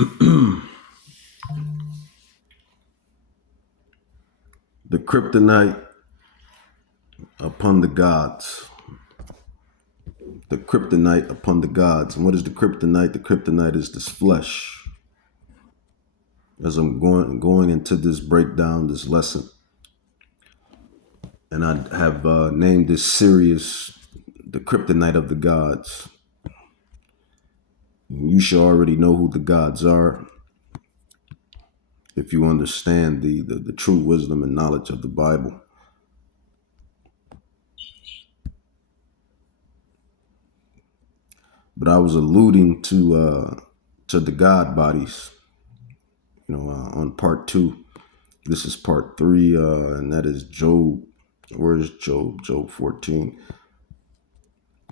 The kryptonite upon the gods. The kryptonite upon the gods. And what is the kryptonite? The kryptonite is this flesh. As I'm going into this breakdown, this lesson, and I have named this series "The Kryptonite of the Gods." You should already know who the gods are if you understand the true wisdom and knowledge of the Bible. But I was alluding to the God bodies, on part 2. This is part 3, and that is Job. Where is Job? Job 14.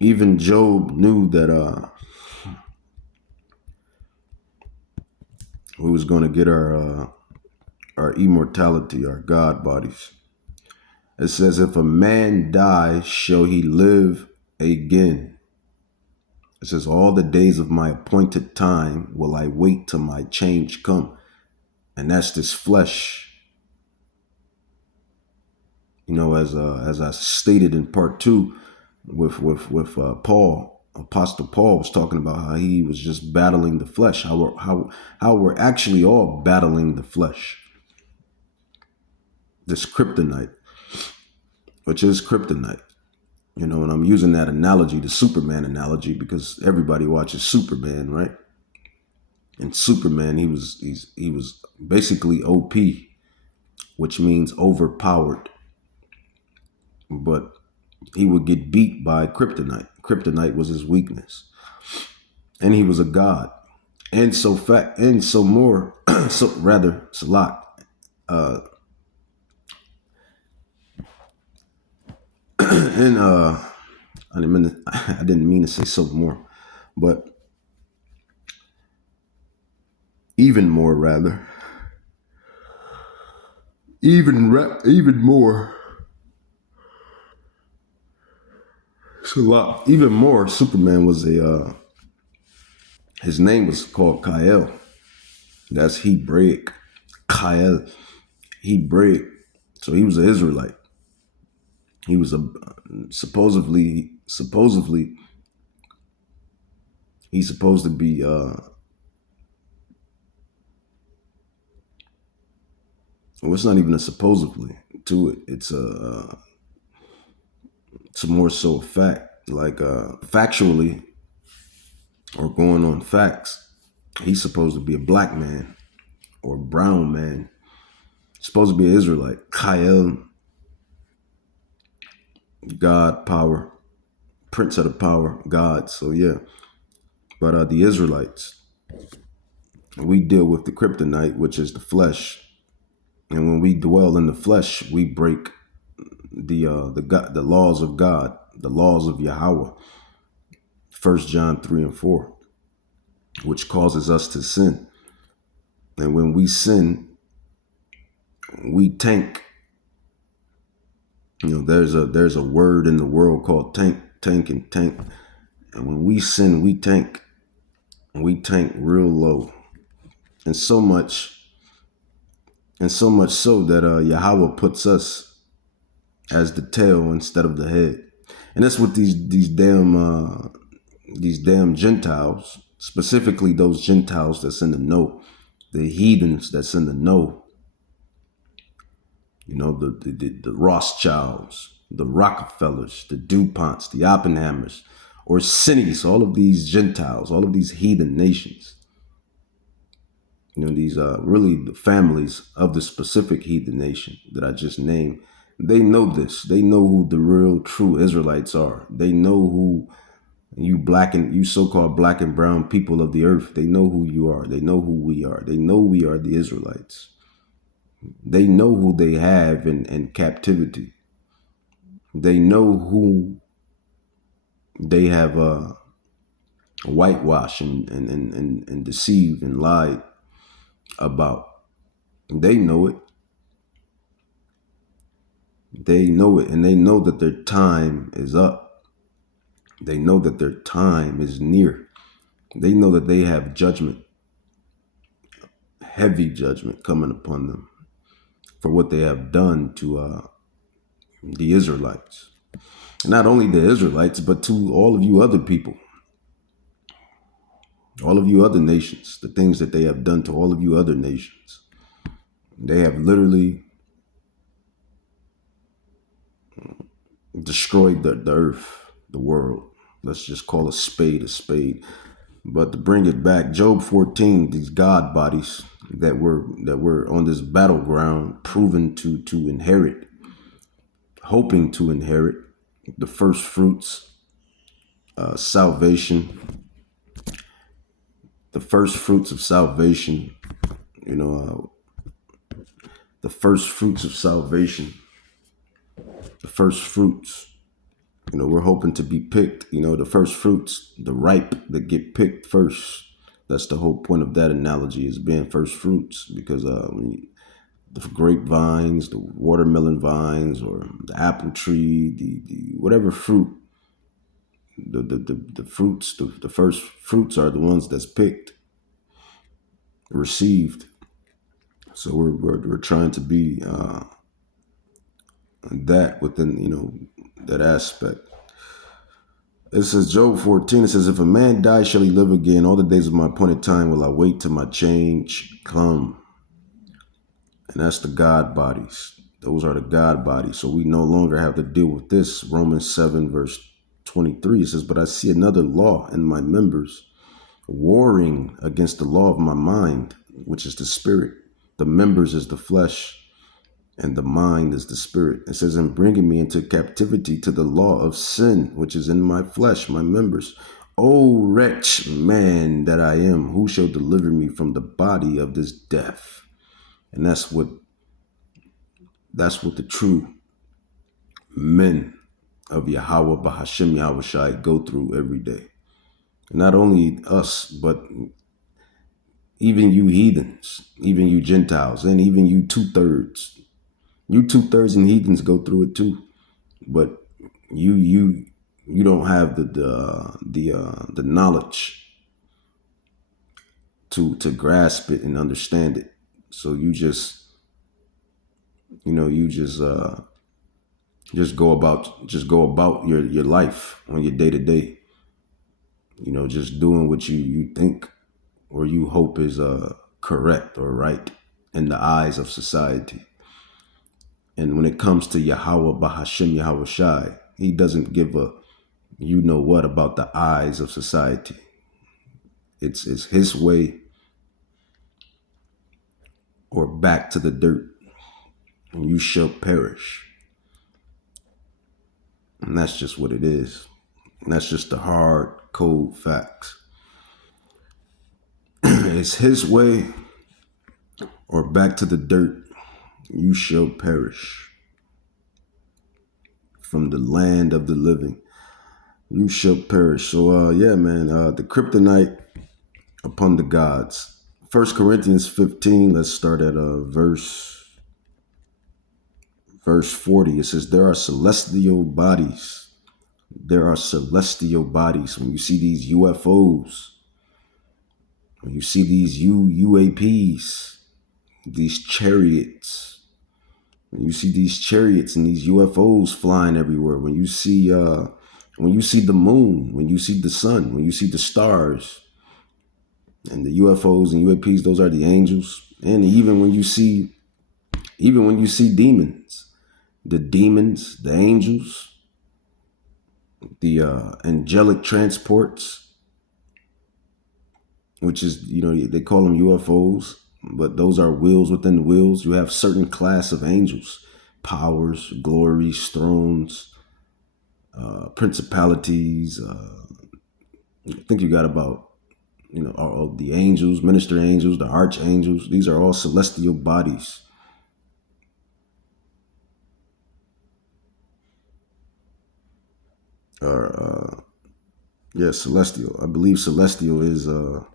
Even Job knew that we was going to get our immortality, our God bodies. It says, if a man die, shall he live again? It says, all the days of my appointed time will I wait till my change come. And that's this flesh. As I stated in part 2 with Paul, Apostle Paul was talking about how he was just battling the flesh, how we're actually all battling the flesh. This kryptonite, which is kryptonite. And I'm using that analogy, the Superman analogy, because everybody watches Superman, right? And Superman, he was basically OP, which means overpowered. But he would get beat by kryptonite. Kryptonite was his weakness. And he was a god. And so more, it's a lot. And I didn't mean to say so more, but even more, rather. Even more. It's a lot. Even more, Superman was his name was called Kal. That's Hebraic. Kal. Hebraic. So he was an Israelite. He was supposedly he's supposed to be well, it's not even a supposedly to it. It's a more so a fact. Like factually, or going on facts, he's supposed to be a black man or a brown man. Supposed to be an Israelite. Kal, God, power, prince of the power, God. So yeah. But the Israelites, we deal with the kryptonite, which is the flesh. And when we dwell in the flesh, we break the laws of God, the laws of Yahweh. 1 John 3 and 4, which causes us to sin. And when we sin, we tank. There's a word in the world called tank. And when we sin, we tank. We tank real low. And so much so that Yahweh puts us as the tail instead of the head. And that's what these damn Gentiles, specifically those Gentiles that's in the know, the heathens that's in the know, the Rothschilds, the Rockefellers, the DuPonts, the Oppenheimers, or Cinnies, all of these Gentiles, all of these heathen nations. These really the families of the specific heathen nation that I just named. They know this. They know who the real true Israelites are. They know who you so-called black and brown people of the earth. They know who you are. They know who we are. They know we are the Israelites. They know who they have in captivity. They know who they have whitewashed and deceived and lied about. They know it. They know it, and they know that their time is up. They know that their time is near. They know that they have judgment. heavy judgment coming upon them for what they have done to the Israelites. Not only the Israelites, but to all of you other people, all of you other nations, the things that they have done to all of you other nations. They have literally destroyed the earth, the world. Let's just call a spade a spade. But to bring it back, Job 14, these God bodies that were on this battleground, proven to inherit, hoping to inherit the first fruits, salvation, the first fruits of salvation, the first fruits of salvation, the first fruits. We're hoping to be picked, the first fruits, the ripe that get picked first. That's the whole point of that analogy, is being first fruits, because the grapevines, the watermelon vines, or the apple tree, the whatever fruit, the fruits, the first fruits are the ones that's picked, received. So we're trying to be that within, that aspect. It says, Job 14, it says, if a man die, shall he live again? All the days of my appointed time will I wait till my change come. And that's the God bodies. Those are the God bodies. So we no longer have to deal with this. Romans 7, verse 23, it says, but I see another law in my members, warring against the law of my mind, which is the spirit. The members is the flesh, and the mind is the spirit. It says, and bringing me into captivity to the law of sin, which is in my flesh, my members. O wretch man that I am, who shall deliver me from the body of this death? And that's what the true men of Yahweh Bahashem Yahushai go through every day. Not only us, but even you heathens, even you Gentiles, and even you 2/3. You 2/3 and heathens go through it too, but you don't have the knowledge to grasp it and understand it. So you just go about your life on your day to day. Just doing what you think or you hope is correct or right in the eyes of society. And when it comes to Yahweh Bahashem Yahushai, he doesn't give a what about the eyes of society. It's his way or back to the dirt, and you shall perish. And that's just what it is. And that's just the hard, cold facts. It's his way or back to the dirt, you shall perish. From the land of the living, you shall perish. So, the kryptonite upon the gods. 1 Corinthians 15, let's start at verse 40. It says, there are celestial bodies. There are celestial bodies. When you see these UFOs, when you see these UAPs, these chariots, when you see these chariots and these UFOs flying everywhere, when you see the moon, when you see the sun, when you see the stars, and the UFOs and UAPs, those are the angels. And even when you see demons, the angels, the angelic transports, which is, they call them UFOs, but those are wheels within the wheels. You have certain class of angels, powers, glories, thrones, principalities. I think you got about, all the angels, minister angels, the archangels. These are all celestial bodies. Celestial. I believe celestial is the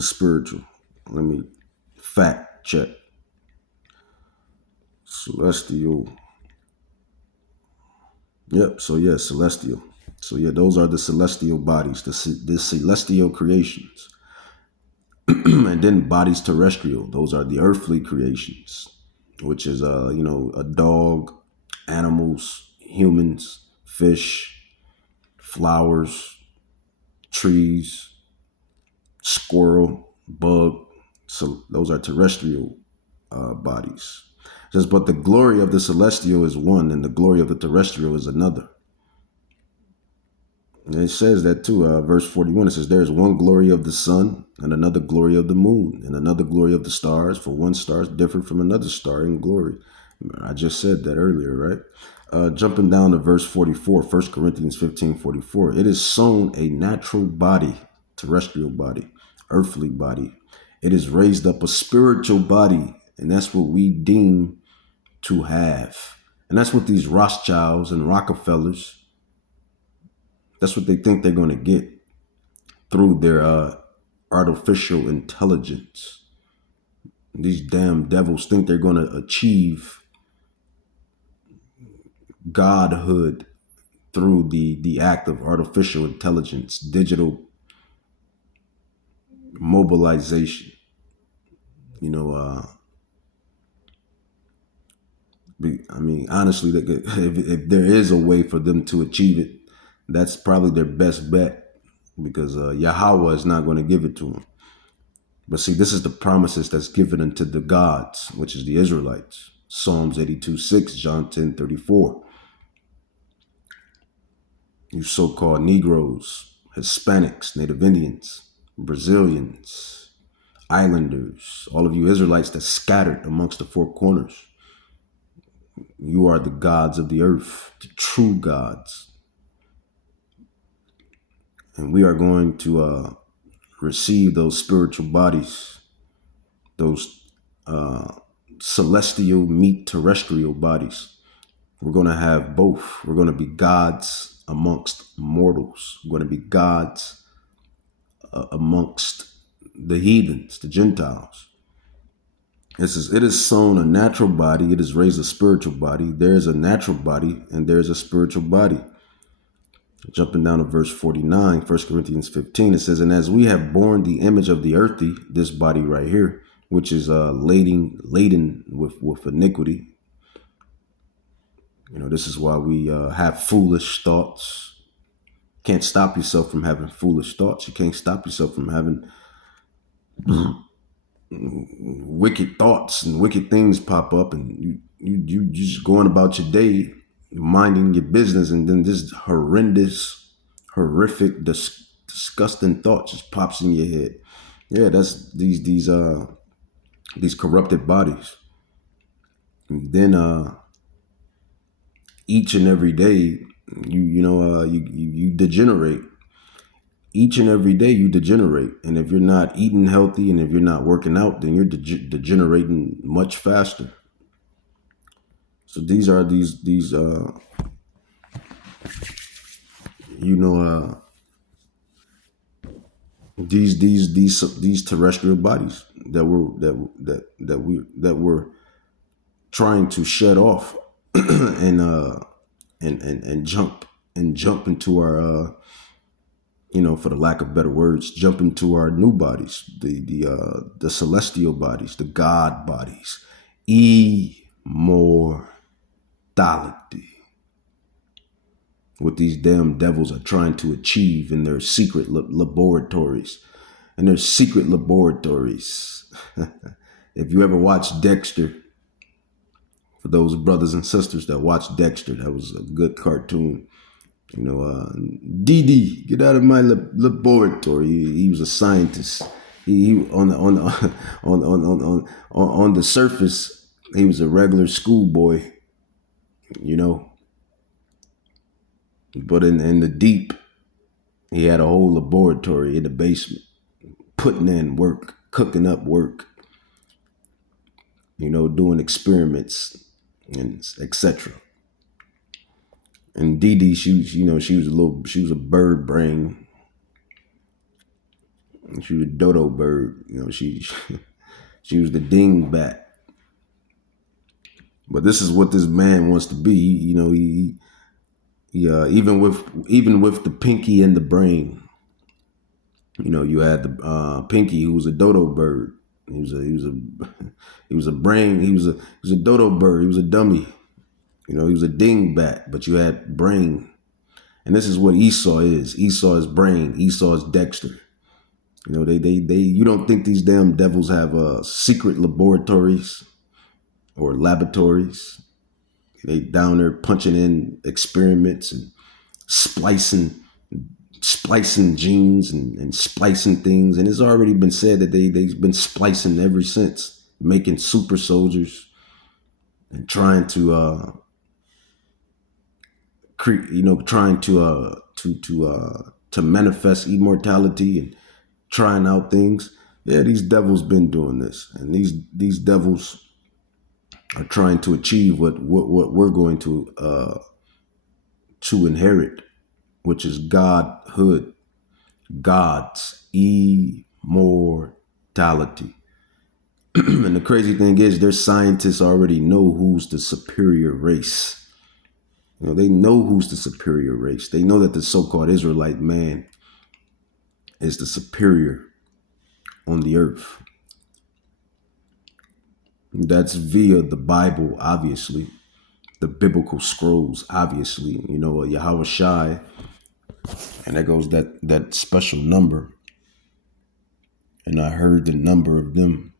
spiritual. Let me fact check. Celestial. Yep. So celestial. So those are the celestial bodies, the celestial creations. And then bodies terrestrial. Those are the earthly creations, which is, a dog, animals, humans, fish, flowers, trees, squirrel, bug. So those are terrestrial bodies. Just, but the glory of the celestial is one, and the glory of the terrestrial is another. And it says that too, verse 41, it says, there is one glory of the sun, and another glory of the moon, and another glory of the stars, for one star is different from another star in glory. I just said that earlier, right? Jumping down to verse 44, 1 Corinthians 15:44, it is sown a natural body, terrestrial body, earthly body. It is raised up a spiritual body, and that's what we deem to have. And that's what these Rothschilds and Rockefellers, that's what they think they're going to get through their artificial intelligence. These damn devils think they're going to achieve godhood through the act of artificial intelligence, digital mobilization. Honestly, if there is a way for them to achieve it, that's probably their best bet, because Yahweh is not going to give it to them. But see, this is the promises that's given unto the gods, which is the Israelites. Psalms 82:6, John 10:34. You so-called Negroes, Hispanics, Native Indians, Brazilians, Islanders, all of you Israelites that scattered amongst the four corners, you are the gods of the earth, the true gods. And we are going to receive those spiritual bodies, those celestial meet terrestrial bodies. We're going to have both. We're going to be gods amongst mortals. We're going to be gods amongst the heathens, the Gentiles. It is sown a natural body. It is raised a spiritual body. There is a natural body and there is a spiritual body. Jumping down to verse 49, 1 Corinthians 15, it says, and as we have borne the image of the earthy, this body right here, which is laden with iniquity. This is why we have foolish thoughts. Can't stop yourself from having foolish thoughts. You can't stop yourself from having wicked thoughts and wicked things pop up, and you just going about your day, minding your business, and then this horrific, disgusting thought just pops in your head. Yeah, that's these corrupted bodies. And then each and every day you degenerate. Each and every day you degenerate, and if you're not eating healthy and if you're not working out, then you're degenerating much faster. So these are these terrestrial bodies that we're trying to shed off and jump into our for the lack of better words, jump into our new bodies, the celestial bodies, the God bodies, immortality. What these damn devils are trying to achieve in their secret laboratories. If you ever watched Dexter, for those brothers and sisters that watched Dexter, that was a good cartoon. DD, get out of my laboratory. He was a scientist. He on the surface, he was a regular schoolboy, but in the deep, he had a whole laboratory in the basement, putting in work, cooking up work, doing experiments and etc. And Dee Dee, she was a bird brain. She was a dodo bird. She was the dingbat. But this is what this man wants to be. He even with the pinky and the brain, You know, you had the Pinky, who was a dodo bird. He was a brain. He was a dodo bird. He was a dummy. You know, he was a dingbat. But you had brain, and this is what Esau is. Esau is brain. Esau is Dexter. You know, they. You don't think these damn devils have secret laboratories or laboratories? They down there punching in experiments and splicing genes and splicing things. And it's already been said that they've been splicing ever since, making super soldiers and trying to to manifest immortality and trying out things. Yeah, these devils been doing this, and these devils are trying to achieve what we're going to inherit, which is godhood, God's immortality. And the crazy thing is, their scientists already know who's the superior race. You know, they know who's the superior race. They know that the so-called Israelite man is the superior on the earth. That's via the Bible, obviously, the biblical scrolls, obviously. You know, Yahweh Shai, and there goes that special number. And I heard the number of them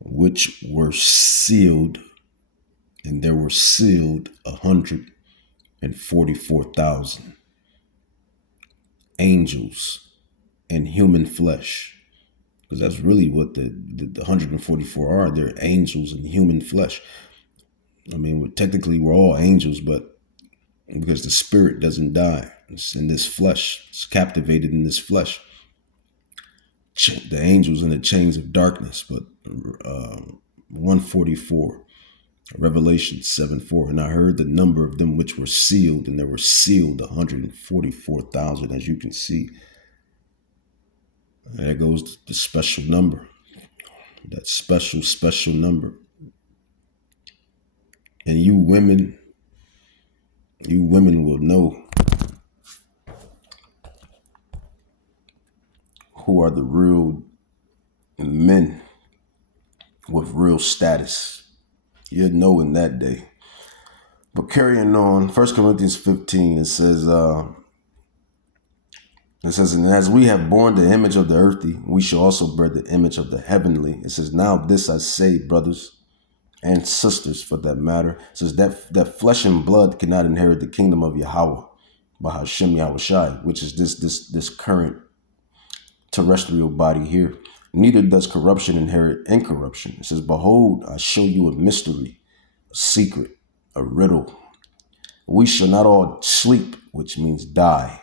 which were sealed, and there were sealed 144,000 angels in human flesh. Because that's really what the 144 are. They're angels in human flesh. I mean, technically we're all angels, but because the spirit doesn't die, it's in this flesh, it's captivated in this flesh. The angels in the chains of darkness, but 144, Revelation 7:4. And I heard the number of them which were sealed, and there were sealed 144,000, as you can see. And there goes the special number, that special number. And you women will know who are the real men with real status. You'll know in that day. But carrying on, 1 Corinthians 15, it says, and as we have borne the image of the earthly, we shall also bear the image of the heavenly. It says, now this I say, brothers and sisters, for that matter. It says that flesh and blood cannot inherit the kingdom of Yahweh, Bahashem Yahushai, which is this current terrestrial body here. Neither does corruption inherit incorruption. It says, behold, I show you a mystery, a secret, a riddle. We shall not all sleep, which means die,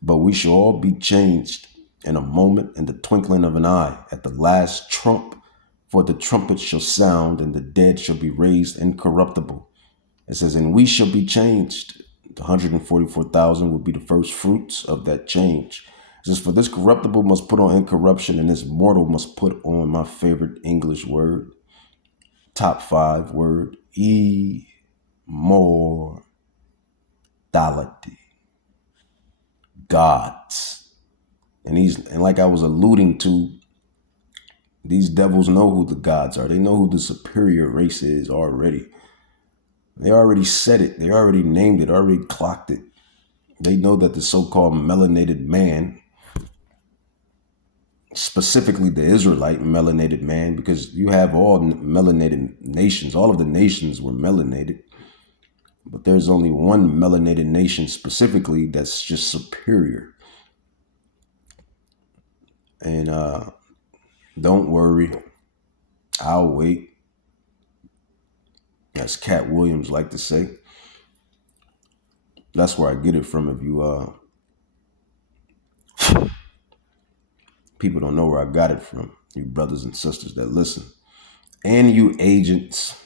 but we shall all be changed in a moment, in the twinkling of an eye, at the last trump. For the trumpet shall sound, and the dead shall be raised incorruptible. It says, and we shall be changed. The 144,000 will be the first fruits of that change. It says, for this corruptible must put on incorruption, and this mortal must put on my favorite English word, top 5 word, immortality. Gods. And like I was alluding to, these devils know who the gods are. They know who the superior race is already. They already said it. They already named it, already clocked it. They know that the so-called melanated man, specifically the Israelite melanated man, because you have all melanated nations. All of the nations were melanated. But there's only one melanated nation specifically that's just superior. And don't worry, I'll wait. As Cat Williams like to say. That's where I get it from. If you people don't know where I got it from, you brothers and sisters that listen, and you agents,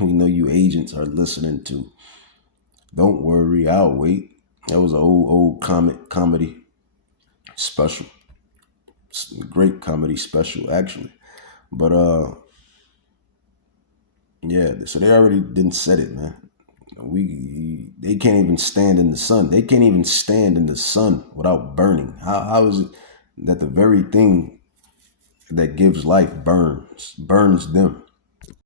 we know you agents are listening too. Don't worry, I'll wait. That was an old comedy special. Great comedy special, actually. But yeah, so they already didn't set it, man. They can't even stand in the sun. They can't even stand in the sun without burning. How is it that the very thing that gives life burns them?